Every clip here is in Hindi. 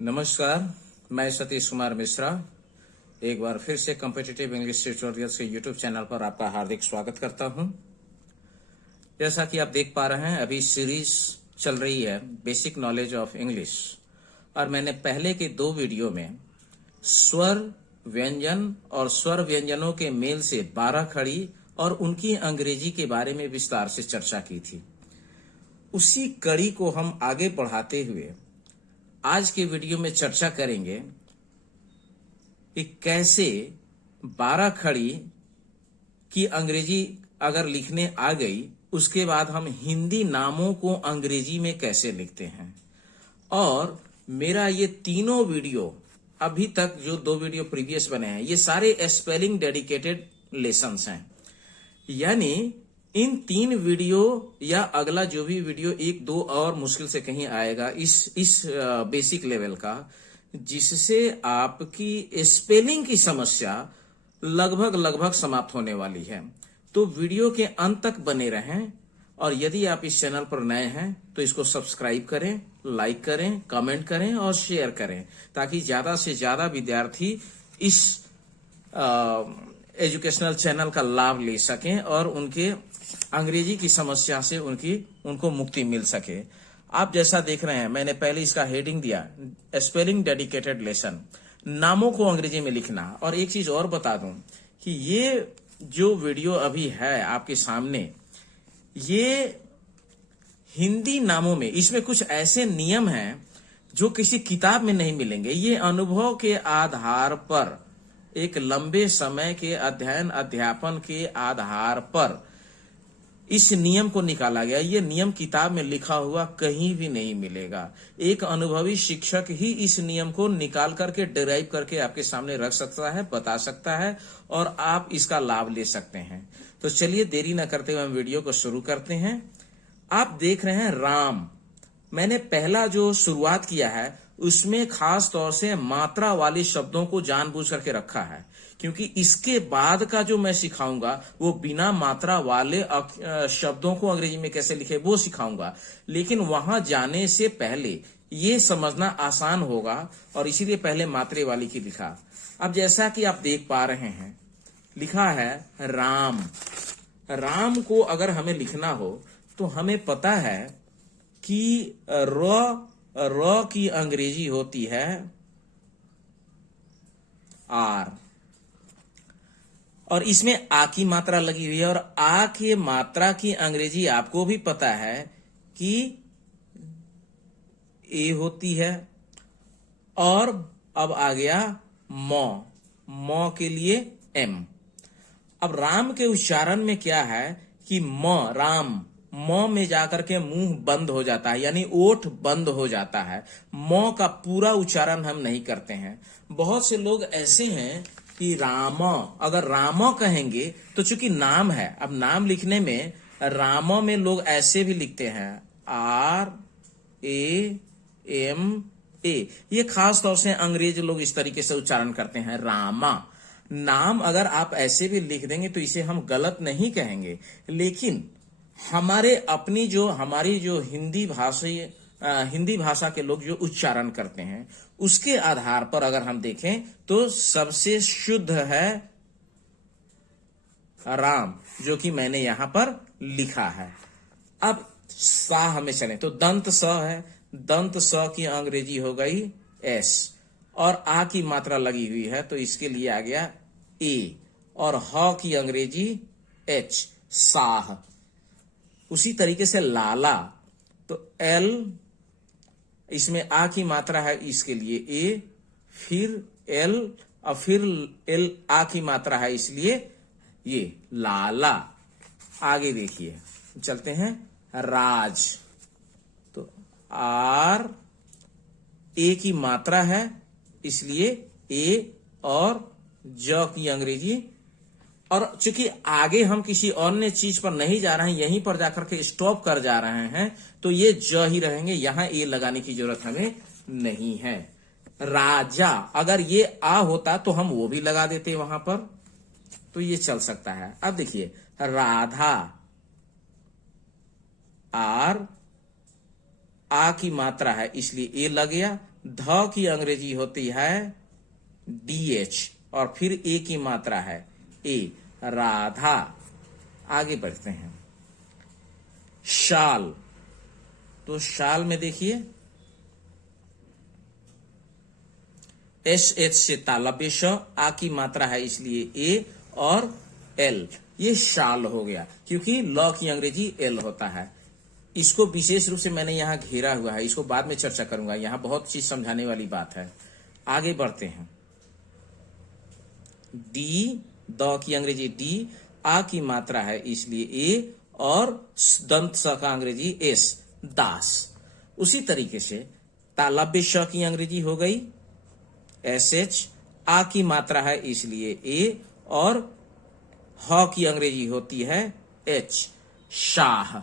नमस्कार, मैं सतीश कुमार मिश्रा एक बार फिर से कॉम्पिटिटिव इंग्लिश ट्यूटोरियल्स के यूट्यूब चैनल पर आपका हार्दिक स्वागत करता हूं। जैसा कि आप देख पा रहे हैं, अभी सीरीज चल रही है बेसिक नॉलेज ऑफ इंग्लिश और मैंने पहले के 2 वीडियो में स्वर व्यंजन और स्वर व्यंजनों के मेल से 12 खड़ी और उनकी अंग्रेजी के बारे में विस्तार से चर्चा की थी। उसी कड़ी को हम आगे बढ़ाते हुए आज के वीडियो में चर्चा करेंगे कि कैसे 12 खड़ी की अंग्रेजी अगर लिखने आ गई, उसके बाद हम हिंदी नामों को अंग्रेजी में कैसे लिखते हैं। और मेरा ये तीनों वीडियो, अभी तक जो 2 वीडियो प्रीवियस बने हैं, ये सारे स्पेलिंग डेडिकेटेड लेसन्स हैं। यानी इन 3 वीडियो या अगला जो भी वीडियो 1-2 और मुश्किल से कहीं आएगा इस बेसिक लेवल का, जिससे आपकी स्पेलिंग की समस्या लगभग समाप्त होने वाली है। तो वीडियो के अंत तक बने रहें और यदि आप इस चैनल पर नए हैं तो इसको सब्सक्राइब करें, लाइक करें, कमेंट करें और शेयर करें, ताकि ज्यादा से ज्यादा विद्यार्थी इस एजुकेशनल चैनल का लाभ ले सकें और उनके अंग्रेजी की समस्या से उनको मुक्ति मिल सके। आप जैसा देख रहे हैं, मैंने पहले इसका हेडिंग दिया स्पेलिंग डेडिकेटेड लेसन, नामों को अंग्रेजी में लिखना। और एक चीज और बता दूं कि ये जो वीडियो अभी है आपके सामने, ये हिंदी नामों में, इसमें कुछ ऐसे नियम हैं जो किसी किताब में नहीं मिलेंगे। ये अनुभव के आधार पर, एक लंबे समय के अध्ययन अध्यापन के आधार पर इस नियम को निकाला गया। ये नियम किताब में लिखा हुआ कहीं भी नहीं मिलेगा। एक अनुभवी शिक्षक ही इस नियम को निकाल करके डिराइव करके आपके सामने रख सकता है, बता सकता है और आप इसका लाभ ले सकते हैं। तो चलिए देरी न करते हुए हम वीडियो को शुरू करते हैं। आप देख रहे हैं राम। मैंने पहला जो शुरुआत किया है उसमें खास तौर से मात्रा वाले शब्दों को जानबूझ करके रखा है, क्योंकि इसके बाद का जो मैं सिखाऊंगा वो बिना मात्रा वाले शब्दों को अंग्रेजी में कैसे लिखे वो सिखाऊंगा। लेकिन वहां जाने से पहले ये समझना आसान होगा और इसीलिए पहले मात्रे वाली की लिखा। अब जैसा कि आप देख पा रहे हैं, लिखा है राम। राम को अगर हमें लिखना हो तो हमें पता है कि र की अंग्रेजी होती है आर, और इसमें आ की मात्रा लगी हुई है और आ की मात्रा की अंग्रेजी आपको भी पता है कि ए होती है। और अब आ गया मौ के लिए एम। अब राम के उच्चारण में क्या है कि राम, मौ में जाकर के मुंह बंद हो जाता है, यानी ओठ बंद हो जाता है। मौ का पूरा उच्चारण हम नहीं करते हैं। बहुत से लोग ऐसे हैं कि राम, अगर राम कहेंगे तो चूंकि नाम है, अब नाम लिखने में राम में लोग ऐसे भी लिखते हैं RAMA। ये खास तौर से अंग्रेज लोग इस तरीके से उच्चारण करते हैं रामा। नाम अगर आप ऐसे भी लिख देंगे तो इसे हम गलत नहीं कहेंगे, लेकिन हमारी जो हिंदी भाषा के लोग जो उच्चारण करते हैं उसके आधार पर अगर हम देखें तो सबसे शुद्ध है राम, जो कि मैंने यहां पर लिखा है। अब सा हमें चले तो दंत स है, दंत स की अंग्रेजी हो गई एस और आ की मात्रा लगी हुई है तो इसके लिए आ गया ए, और ह की अंग्रेजी एच, साह। उसी तरीके से लाला, तो एल, इसमें आ की मात्रा है इसके लिए ए, फिर एल और फिर एल, आ की मात्रा है इसलिए ये लाला। आगे देखिए, चलते हैं राज, तो आर, ए की मात्रा है इसलिए ए और ज की अंग्रेजी। और चूंकि आगे हम किसी अन्य चीज पर नहीं जा रहे हैं, यहीं पर जाकर के स्टॉप कर जा रहे हैं, तो ये ज ही रहेंगे, यहां ए लगाने की जरूरत हमें नहीं है। राजा, अगर ये आ होता तो हम वो भी लगा देते वहां पर, तो ये चल सकता है। अब देखिए राधा, आर, आ की मात्रा है इसलिए ए लग गया, ध की अंग्रेजी होती है DH और फिर ए की मात्रा है ए, राधा। आगे बढ़ते हैं। शाल, तो शाल में देखिए SH से तालव्य श, आ की मात्रा है इसलिए ए और एल, ये शाल हो गया, क्योंकि ल की अंग्रेजी एल होता है। इसको विशेष रूप से मैंने यहां घेरा हुआ है, इसको बाद में चर्चा करूंगा, यहां बहुत चीज समझाने वाली बात है। आगे बढ़ते हैं। डी, द की अंग्रेजी डी, आ की मात्रा है इसलिए ए और दंत स का अंग्रेजी एस, दास। उसी तरीके से तालव्य श की अंग्रेजी हो गई SH, आ की मात्रा है इसलिए ए और ह की अंग्रेजी होती है H, शाह।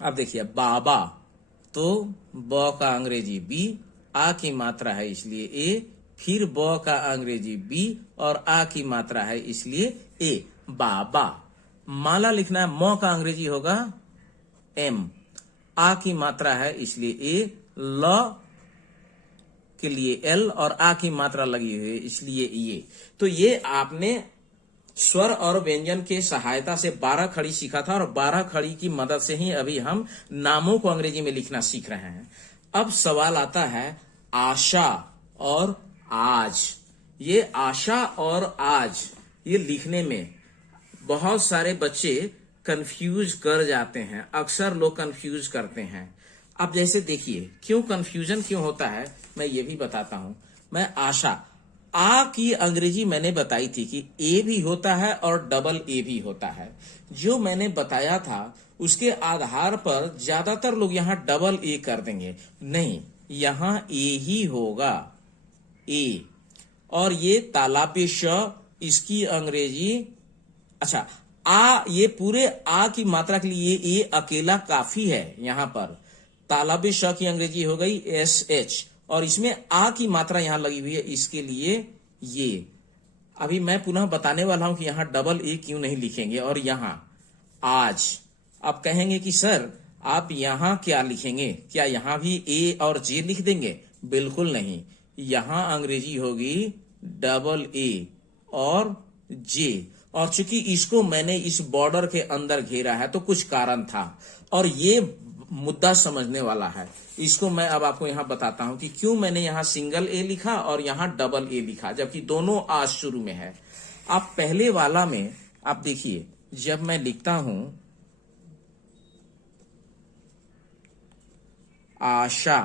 अब देखिए बाबा, तो ब का अंग्रेजी बी, आ की मात्रा है इसलिए ए, फिर ब का अंग्रेजी बी और आ की मात्रा है इसलिए ए, बाबा। माला लिखना है, म का अंग्रेजी होगा एम, आ की मात्रा है इसलिए ए, ल के लिए एल और आ की मात्रा लगी हुई है इसलिए ये। तो ये आपने स्वर और व्यंजन के सहायता से 12 खड़ी सीखा था और 12 खड़ी की मदद से ही अभी हम नामों को अंग्रेजी में लिखना सीख रहे हैं। अब सवाल आता है आशा और आज। ये आशा और आज ये लिखने में बहुत सारे बच्चे कंफ्यूज कर जाते हैं, अक्सर लोग कंफ्यूज करते हैं। अब जैसे देखिए क्यों कंफ्यूजन क्यों होता है, मैं ये भी बताता हूं। मैं आशा, आ की अंग्रेजी मैंने बताई थी कि ए भी होता है और डबल ए भी होता है। जो मैंने बताया था उसके आधार पर ज्यादातर लोग यहां डबल ए कर देंगे, नहीं, यहां ए ही होगा, ए। और ये तालव्य श, इसकी अंग्रेजी, अच्छा, आ, ये पूरे आ की मात्रा के लिए ए अकेला काफी है। यहां पर तालव्य श की अंग्रेजी हो गई SH और इसमें आ की मात्रा यहां लगी हुई है, इसके लिए ये। अभी मैं पुनः बताने वाला हूं कि यहां डबल ए क्यों नहीं लिखेंगे। और यहां आज, आप कहेंगे कि सर आप यहां क्या लिखेंगे, क्या यहां भी ए और जे लिख देंगे? बिल्कुल नहीं, यहां अंग्रेजी होगी डबल ए और जे। और चूंकि इसको मैंने इस बॉर्डर के अंदर घेरा है तो कुछ कारण था और ये मुद्दा समझने वाला है। इसको मैं अब आपको यहां बताता हूं कि क्यों मैंने यहां सिंगल ए लिखा और यहां डबल ए लिखा, जबकि दोनों आज शुरू में है। आप पहले वाला में आप देखिए, जब मैं लिखता हूं आशा,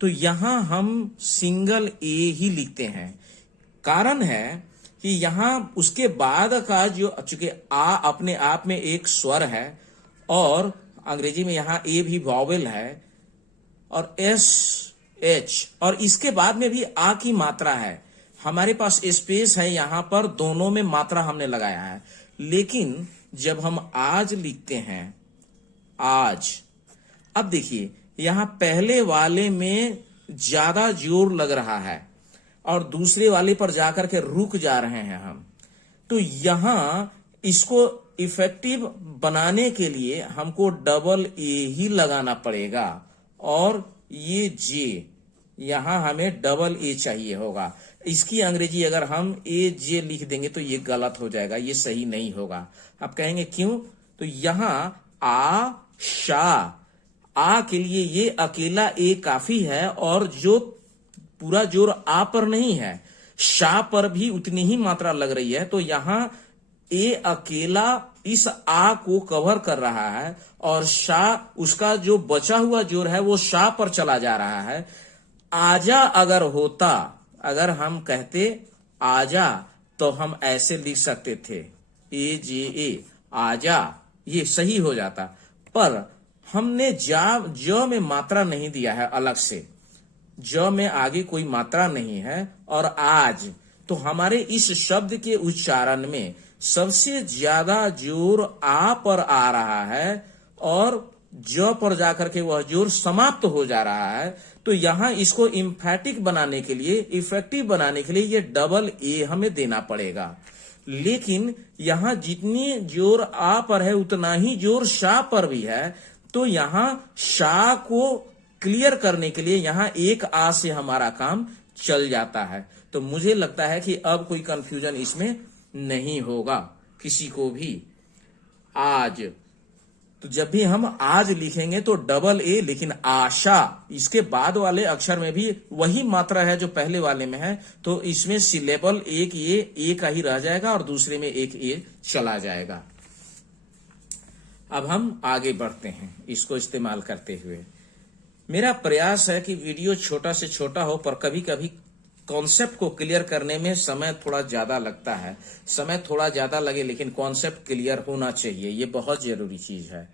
तो यहां हम सिंगल ए ही लिखते हैं। कारण है कि यहां उसके बाद का जो, चूंकि आ अपने आप में एक स्वर है और अंग्रेजी में यहां ए भी वॉवेल है और SH और इसके बाद में भी आ की मात्रा है। हमारे पास स्पेस है यहां पर, दोनों में मात्रा हमने लगाया है। लेकिन जब हम आज लिखते हैं आज, अब देखिए यहां पहले वाले में ज्यादा जोर लग रहा है और दूसरे वाले पर जाकर के रुक जा रहे हैं हम। तो यहां इसको इफेक्टिव बनाने के लिए हमको डबल ए ही लगाना पड़ेगा और ये जे, यहां हमें डबल ए चाहिए होगा। इसकी अंग्रेजी अगर हम ए जे लिख देंगे तो ये गलत हो जाएगा, ये सही नहीं होगा। आप कहेंगे क्यों? तो यहां आ शा, आ के लिए ये अकेला ए काफी है और जो पूरा जोर आ पर नहीं है, शा पर भी उतनी ही मात्रा लग रही है। तो यहां ए अकेला इस आ को कवर कर रहा है और शा, उसका जो बचा हुआ जोर है वो शा पर चला जा रहा है। आजा अगर होता, अगर हम कहते आजा, तो हम ऐसे लिख सकते थे ए जे ए, आजा, ये सही हो जाता। पर हमने ज में मात्रा नहीं दिया है अलग से, ज में आगे कोई मात्रा नहीं है और आज, तो हमारे इस शब्द के उच्चारण में सबसे ज्यादा जोर आ पर आ रहा है और ज पर जाकर के वह जोर समाप्त हो जा रहा है। तो यहां इसको इम्फैटिक बनाने के लिए, इफेक्टिव बनाने के लिए ये डबल ए हमें देना पड़ेगा। लेकिन यहां जितनी जोर आ पर है उतना ही जोर शा पर भी है। तो यहां शा को क्लियर करने के लिए यहां एक आ से हमारा काम चल जाता है। तो मुझे लगता है कि अब कोई कंफ्यूजन इसमें नहीं होगा किसी को भी। आज, तो जब भी हम आज लिखेंगे तो डबल ए, लेकिन आशा इसके बाद वाले अक्षर में भी वही मात्रा है जो पहले वाले में है, तो इसमें सिलेबल एक ये ए का ही रह जाएगा और दूसरे में एक ए चला जाएगा। अब हम आगे बढ़ते हैं इसको इस्तेमाल करते हुए। मेरा प्रयास है कि वीडियो छोटा से छोटा हो, पर कभी कभी कॉन्सेप्ट को क्लियर करने में समय थोड़ा ज्यादा लगता है। समय थोड़ा ज्यादा लगे लेकिन कॉन्सेप्ट क्लियर होना चाहिए, ये बहुत जरूरी चीज है।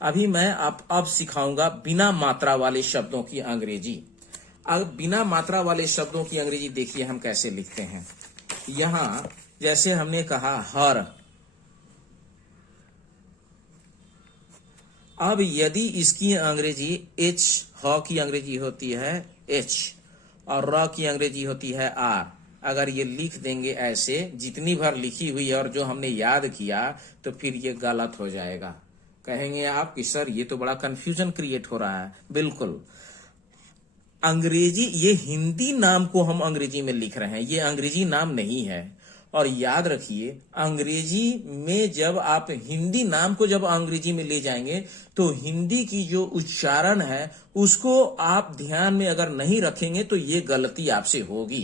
अभी मैं अब सिखाऊंगा बिना मात्रा वाले शब्दों की अंग्रेजी। अब बिना मात्रा वाले शब्दों की अंग्रेजी देखिए हम कैसे लिखते हैं। यहां जैसे हमने कहा हर, अब यदि इसकी अंग्रेजी एच, ह की अंग्रेजी होती है एच और र की अंग्रेजी होती है आर, अगर ये लिख देंगे ऐसे जितनी बार लिखी हुई है और जो हमने याद किया, तो फिर ये गलत हो जाएगा। कहेंगे आप कि सर ये तो बड़ा कंफ्यूजन क्रिएट हो रहा है। बिल्कुल, अंग्रेजी, ये हिंदी नाम को हम अंग्रेजी में लिख रहे हैं, ये अंग्रेजी नाम नहीं है। और याद रखिए, अंग्रेजी में जब आप हिंदी नाम को जब अंग्रेजी में ले जाएंगे तो हिंदी की जो उच्चारण है उसको आप ध्यान में अगर नहीं रखेंगे तो ये गलती आपसे होगी।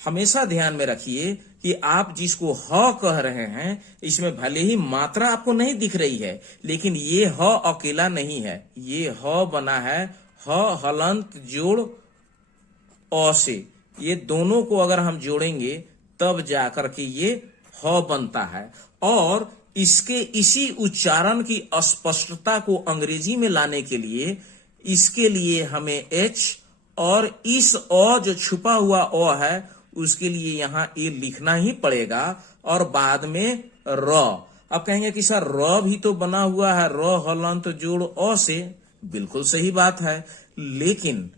हमेशा ध्यान में रखिए कि आप जिसको ह कह रहे हैं, इसमें भले ही मात्रा आपको नहीं दिख रही है, लेकिन ये ह अकेला नहीं है, ये ह बना है ह हलंत जोड़ अ से। ये दोनों को अगर हम जोड़ेंगे तब जाकर के ये ह बनता है। और इसके इसी उच्चारण की अस्पष्टता को अंग्रेजी में लाने के लिए, इसके लिए हमें एच और इस अ जो छुपा हुआ अ है उसके लिए यहां ए लिखना ही पड़ेगा और बाद में र। अब कहेंगे कि सर र भी तो बना हुआ है र हलंत जोड़ अ से। बिल्कुल सही बात है, लेकिन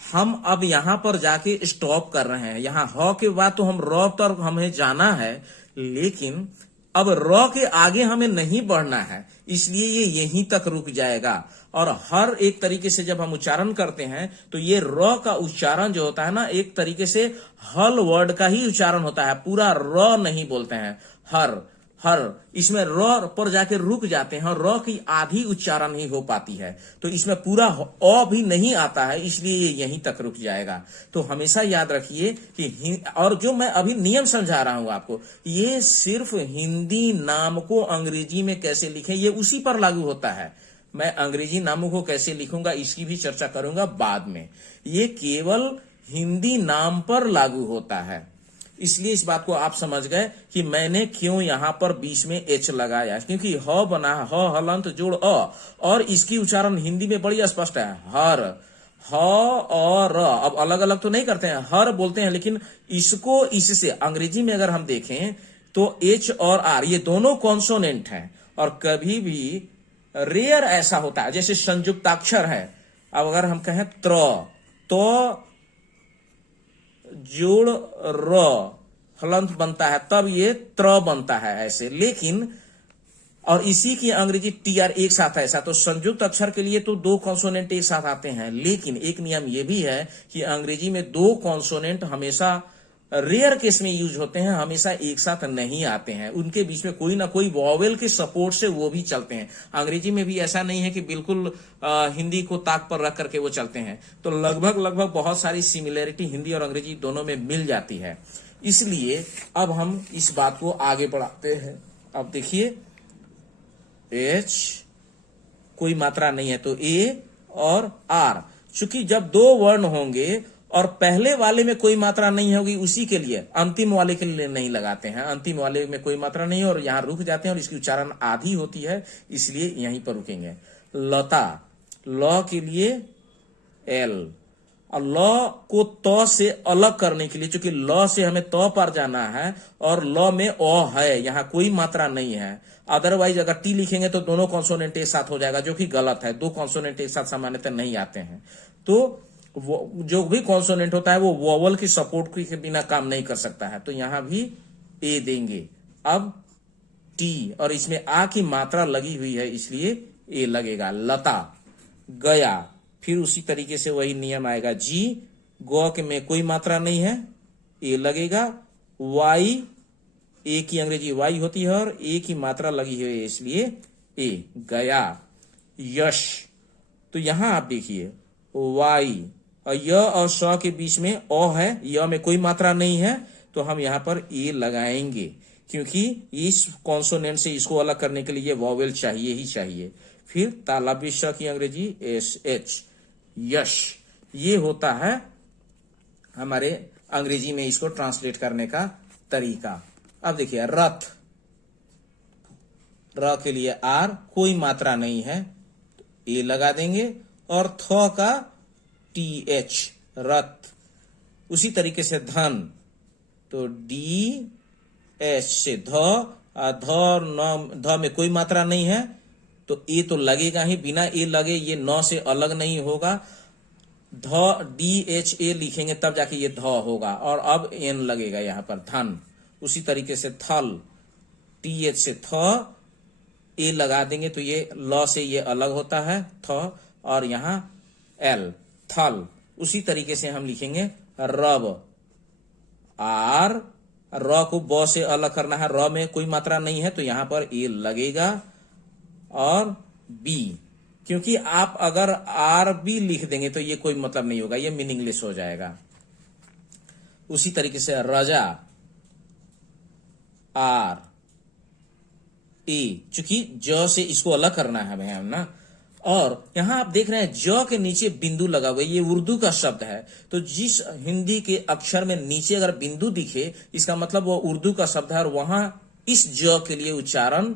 हम अब यहां पर जाके स्टॉप कर रहे हैं। यहां ह के बाद तो हम र तक हमें जाना है, लेकिन अब र के आगे हमें नहीं बढ़ना है, इसलिए ये यहीं तक रुक जाएगा। और हर एक तरीके से जब हम उच्चारण करते हैं तो ये र का उच्चारण जो होता है ना, एक तरीके से हल वर्ड का ही उच्चारण होता है, पूरा र नहीं बोलते हैं। हर हर इसमें र पर जाके रुक जाते हैं और र की आधी उच्चारण ही हो पाती है, तो इसमें पूरा अ भी नहीं आता है, इसलिए ये यहीं तक रुक जाएगा। तो हमेशा याद रखिए कि और जो मैं अभी नियम समझा रहा हूं आपको, ये सिर्फ हिंदी नाम को अंग्रेजी में कैसे लिखें ये उसी पर लागू होता है। मैं अंग्रेजी नामों को कैसे लिखूंगा इसकी भी चर्चा करूंगा बाद में। ये केवल हिंदी नाम पर लागू होता है, इसलिए इस बात को आप समझ गए कि मैंने क्यों यहां पर बीच में एच लगाया, क्योंकि ह बना ह हलंत जोड़ अ, और इसकी उच्चारण हिंदी में बड़ी स्पष्ट है, हर, ह और र। अब अलग अलग तो नहीं करते हैं, हर बोलते हैं, लेकिन इसको इससे अंग्रेजी में अगर हम देखें तो एच और आर ये दोनों कॉन्सोनेंट हैं, और कभी भी रेयर ऐसा होता है जैसे संयुक्ताक्षर है। अब अगर हम कहें तो जोड़ र हलंत बनता है, तब ये त्र बनता है ऐसे, लेकिन और इसी की अंग्रेजी टी आर एक साथ है ऐसा। तो संयुक्त अक्षर के लिए तो दो कॉन्सोनेंट एक साथ आते हैं, लेकिन एक नियम ये भी है कि अंग्रेजी में दो कॉन्सोनेंट हमेशा रेयर केस में यूज होते हैं, हमेशा एक साथ नहीं आते हैं, उनके बीच में कोई ना कोई वॉवेल के सपोर्ट से वो भी चलते हैं। अंग्रेजी में भी ऐसा नहीं है कि बिल्कुल हिंदी को ताक पर रख करके वो चलते हैं, तो लगभग बहुत सारी सिमिलरिटी हिंदी और अंग्रेजी दोनों में मिल जाती है। इसलिए अब हम इस बात को आगे बढ़ाते हैं। अब देखिए, एच कोई मात्रा नहीं है तो ए और आर, चूंकि जब दो वर्ण होंगे और पहले वाले में कोई मात्रा नहीं होगी, उसी के लिए अंतिम वाले के लिए नहीं लगाते हैं। अंतिम वाले में कोई मात्रा नहीं है और यहां रुक जाते हैं, और इसकी उच्चारण आधी होती है, इसलिए यहीं पर रुकेंगे। लता, ल के लिए एल, और ल को त से अलग करने के लिए, चूंकि ल से हमें त पर जाना है और ल में अ है, यहां कोई मात्रा नहीं है। अदरवाइज अगर टी लिखेंगे तो दोनों कॉन्सोनेंट एक साथ हो जाएगा, जो कि गलत है। दो कॉन्सोनेंट एक साथ सामान्यतः नहीं आते हैं, तो जो भी कॉन्सोनेंट होता है वो वोवल की सपोर्ट के बिना काम नहीं कर सकता है, तो यहां भी ए देंगे। अब टी, और इसमें आ की मात्रा लगी हुई है इसलिए ए लगेगा। लता, गया, फिर उसी तरीके से वही नियम आएगा जी, गौ के में कोई मात्रा नहीं है, ए लगेगा। वाई, ए की अंग्रेजी वाई होती है और ए की मात्रा लगी है इसलिए ए, गया। यश, तो यहां आप देखिए वाई और य और श के बीच में अ है, य में कोई मात्रा नहीं है, तो हम यहां पर ए लगाएंगे क्योंकि इस कॉन्सोनेंट से इसको अलग करने के लिए वॉवेल चाहिए ही चाहिए। फिर तालव्य श की अंग्रेजी एस एच, यश। ये होता है हमारे अंग्रेजी में इसको ट्रांसलेट करने का तरीका। अब देखिए रथ, र के लिए आर, कोई मात्रा नहीं है तो ए लगा देंगे, और थ का टी एच, रथ। उसी तरीके से धन, तो डी एच से ध, ध में कोई मात्रा नहीं है तो ए तो लगेगा ही, बिना ए लगे ये न से अलग नहीं होगा। ध, डी एच ए लिखेंगे तब जाके ये ध होगा, और अब एन लगेगा यहां पर, धन। उसी तरीके से थल, टी एच से थ, ए लगा देंगे तो ये ल से ये अलग होता है थ, और यहां एल, थल। उसी तरीके से हम लिखेंगे रब, आर, र को ब से अलग करना है, र में कोई मात्रा नहीं है तो यहां पर ए लगेगा, और बी, क्योंकि आप अगर आर बी लिख देंगे तो ये कोई मतलब नहीं होगा, ये मीनिंगलेस हो जाएगा। उसी तरीके से रजा, आर, ए, चूंकि ज से इसको अलग करना है भैया ना। और यहां आप देख रहे हैं ज के नीचे बिंदु लगा हुआ है, ये उर्दू का शब्द है, तो जिस हिंदी के अक्षर में नीचे अगर बिंदु दिखे इसका मतलब वो उर्दू का शब्द है, और वहां इस ज के लिए उच्चारण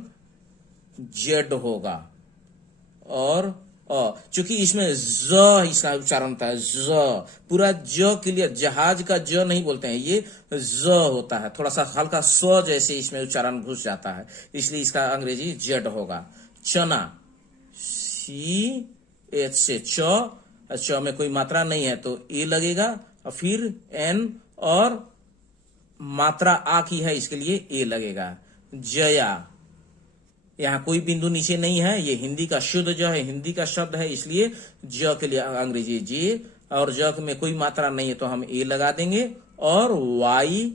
जेड होगा। और चूंकि इसमें ज इसका उच्चारण होता है, ज पूरा ज के लिए, जहाज का ज नहीं बोलते हैं, ये ज होता है, थोड़ा सा हल्का स जैसे इसमें उच्चारण घुस जाता है, इसलिए इसका अंग्रेजी जेड होगा। चना, सी एच से च में कोई मात्रा नहीं है तो ए लगेगा, और फिर एन, और मात्रा आ की है इसके लिए ए लगेगा। जया, यहाँ कोई बिंदु नीचे नहीं है, ये हिंदी का शुद्ध ज है, हिंदी का शब्द है, इसलिए ज के लिए अंग्रेजी जे, और ज में कोई मात्रा नहीं है तो हम ए लगा देंगे। और वाई,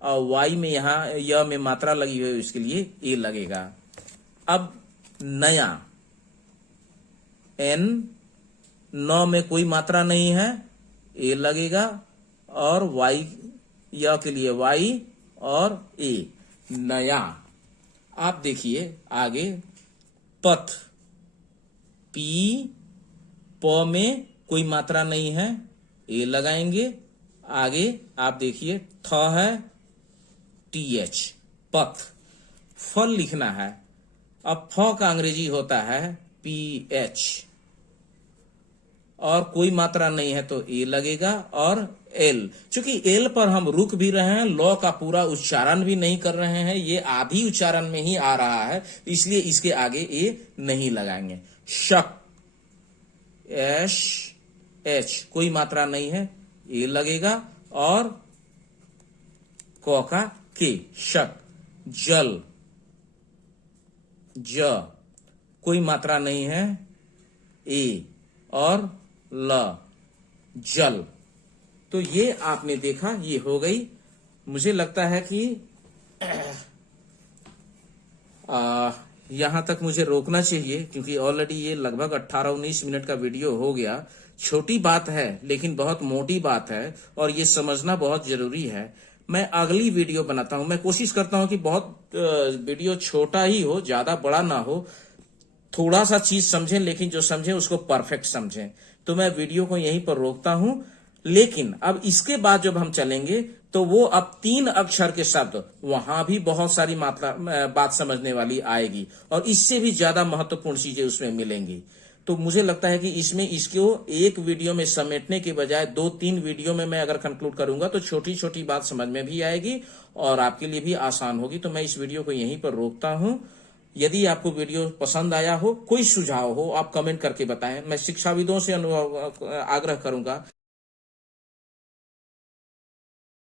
और वाई में यहाँ य में मात्रा लगी हुई है इसके लिए ए लगेगा। अब नया, एन, न में कोई मात्रा नहीं है, ए लगेगा, और वाई, य के लिए वाई और ए, नया। आप देखिए आगे पथ, पी, प में कोई मात्रा नहीं है, ए लगाएंगे। आगे आप देखिए थ है, टी एच, पथ। फल लिखना है, अब फ का अंग्रेजी होता है पी एच, और कोई मात्रा नहीं है तो ए लगेगा। और एल, चूंकि एल पर हम रुक भी रहे हैं, लॉ का पूरा उच्चारण भी नहीं कर रहे हैं, ये आधी उच्चारण में ही आ रहा है, इसलिए इसके आगे ए नहीं लगाएंगे। शक, एश एच, कोई मात्रा नहीं है, ए लगेगा। और क का के, शक। जल, ज, कोई मात्रा नहीं है, ए, और ल, जल। तो ये आपने देखा, ये हो गई। मुझे लगता है कि यहां तक मुझे रोकना चाहिए, क्योंकि ऑलरेडी ये लगभग 18-19 मिनट का वीडियो हो गया। छोटी बात है लेकिन बहुत मोटी बात है, और ये समझना बहुत जरूरी है। मैं अगली वीडियो बनाता हूं, मैं कोशिश करता हूं कि बहुत वीडियो छोटा ही हो, ज्यादा बड़ा ना हो, थोड़ा सा चीज समझें, लेकिन जो समझें उसको परफेक्ट समझें। तो मैं वीडियो को यहीं पर रोकता हूं। लेकिन अब इसके बाद जब हम चलेंगे तो वो अब 3 अक्षर के शब्द, वहां भी बहुत सारी बात समझने वाली आएगी, और इससे भी ज्यादा महत्वपूर्ण चीजें उसमें मिलेंगी। तो मुझे लगता है कि इसमें इसको एक वीडियो में समेटने के बजाय 2-3 वीडियो में मैं अगर कंक्लूड करूंगा तो छोटी छोटी बात समझ में भी आएगी और आपके लिए भी आसान होगी। तो मैं इस वीडियो को यहीं पर रोकता हूं। यदि आपको वीडियो पसंद आया हो, कोई सुझाव हो, आप कमेंट करके बताएं। मैं शिक्षाविदों से आग्रह करूंगा